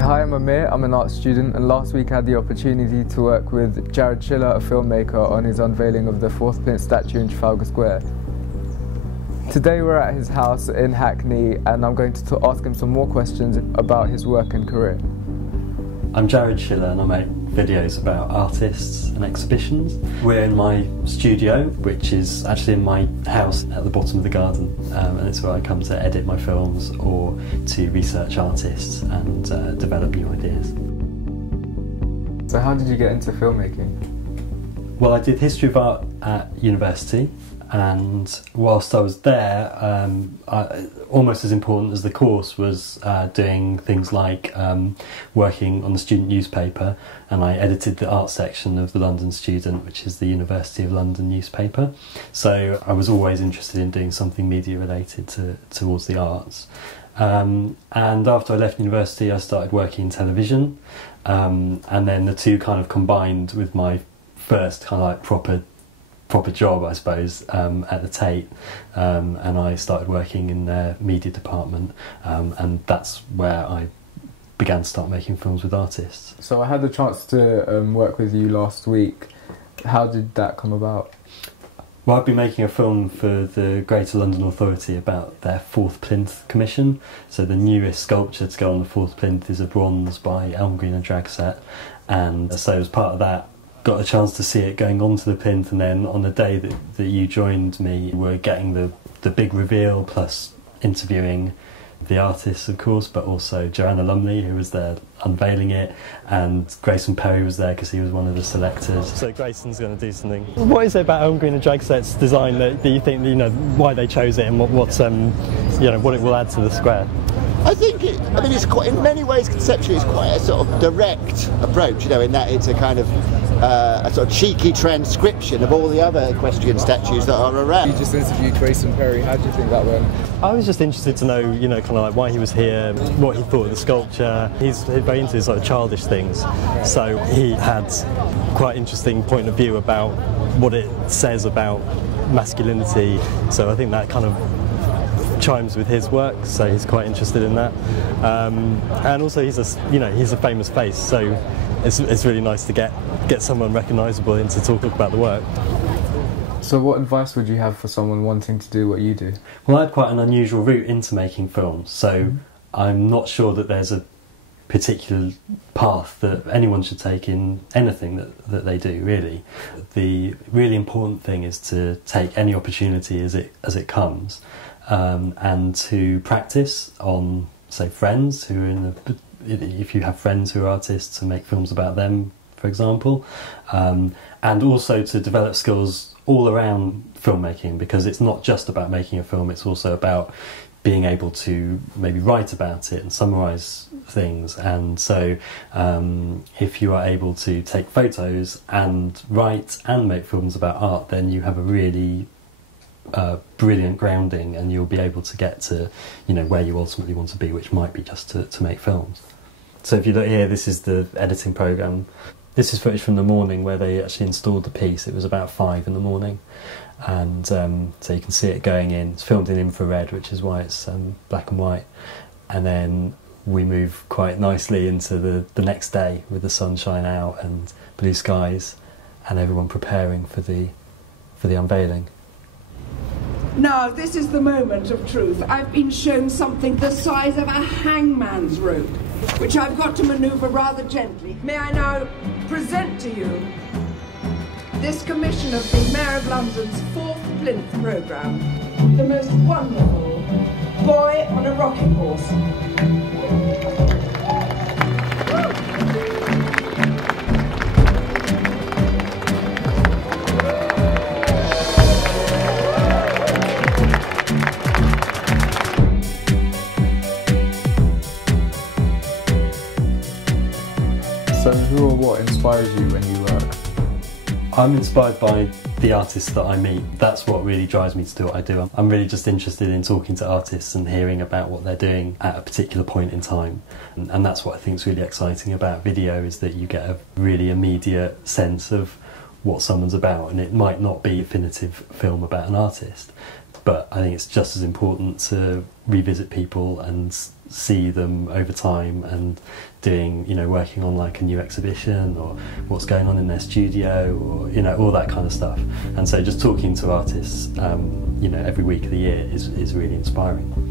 Hi, I'm Amir, I'm an art student, and last week I had the opportunity to work with Jared Schiller, a filmmaker, on his unveiling of the Fourth Plinth statue in Trafalgar Square. Today we're at his house in Hackney, and I'm going to ask him some more questions about his work and career. I'm Jared Schiller and I make videos about artists and exhibitions. We're in my studio, which is actually in my house at the bottom of the garden, and it's where I come to edit my films or to research artists and develop new ideas. So how did you get into filmmaking? Well, I did history of art at university, and whilst I was there, almost as important as the course was doing things like working on the student newspaper, and I edited the art section of the London Student, which is the University of London newspaper. So I was always interested in doing something media related towards the arts. And after I left university I started working in television, and then the two kind of combined with my first kind of like proper job, I suppose, at the Tate, and I started working in their media department, and that's where I began to start making films with artists. So I had the chance to work with you last week. How did that come about? Well, I've been making a film for the Greater London Authority about their Fourth Plinth commission. So the newest sculpture to go on the Fourth Plinth is a bronze by Elm Green and Dragset, and so as part of that got a chance to see it going onto the plinth, and then on the day that you joined me, we're getting the big reveal, plus interviewing the artists, of course, but also Joanna Lumley, who was there unveiling it, and Grayson Perry was there because he was one of the selectors. So Grayson's going to do something. What is it about Elm Green and Dragset's design that you think, why they chose it, and what it will add to the square? I think it's quite, in many ways conceptually, it's quite a sort of direct approach, in that it's a kind of a sort of cheeky transcription of all the other equestrian statues that are around. You just interviewed Grayson Perry. How do you think that went? I was just interested to know, kind of like why he was here, what he thought of the sculpture. He's very into sort of childish things, so he had quite interesting point of view about what it says about masculinity. So I think that kind of chimes with his work, so he's quite interested in that, and also he's a famous face, so it's really nice to get someone recognisable in to talk about the work. So what advice would you have for someone wanting to do what you do? Well, I had quite an unusual route into making films, so I'm not sure that there's a particular path that anyone should take in anything that they do, really. The really important thing is to take any opportunity as it comes, and to practice on, say, friends who are if you have friends who are artists, and make films about them, for example, and also to develop skills all around filmmaking, because it's not just about making a film, it's also about being able to maybe write about it and summarise things. And so if you are able to take photos and write and make films about art, then you have a really brilliant grounding, and you'll be able to get to where you ultimately want to be, which might be just to make films. So if you look here, this is the editing programme. This is footage from the morning where they actually installed the piece. It was about 5 in the morning, and so you can see it going in. It's filmed in infrared, which is why it's black and white, and then we move quite nicely into the next day with the sunshine out and blue skies and everyone preparing for the unveiling. Now, this is the moment of truth. I've been shown something the size of a hangman's rope, which I've got to manoeuvre rather gently. May I now present to you this commission of the Mayor of London's Fourth Plinth programme, the most wonderful boy on a rocking horse. So who or what inspires you when you work? I'm inspired by the artists that I meet. That's what really drives me to do what I do. I'm really just interested in talking to artists and hearing about what they're doing at a particular point in time. And that's what I think is really exciting about video, is that you get a really immediate sense of what someone's about, and it might not be a definitive film about an artist. but I think it's just as important to revisit people and see them over time, and doing, you know, working on like a new exhibition or what's going on in their studio, or, you know, all that kind of stuff. And so just talking to artists, you know, every week of the year is really inspiring.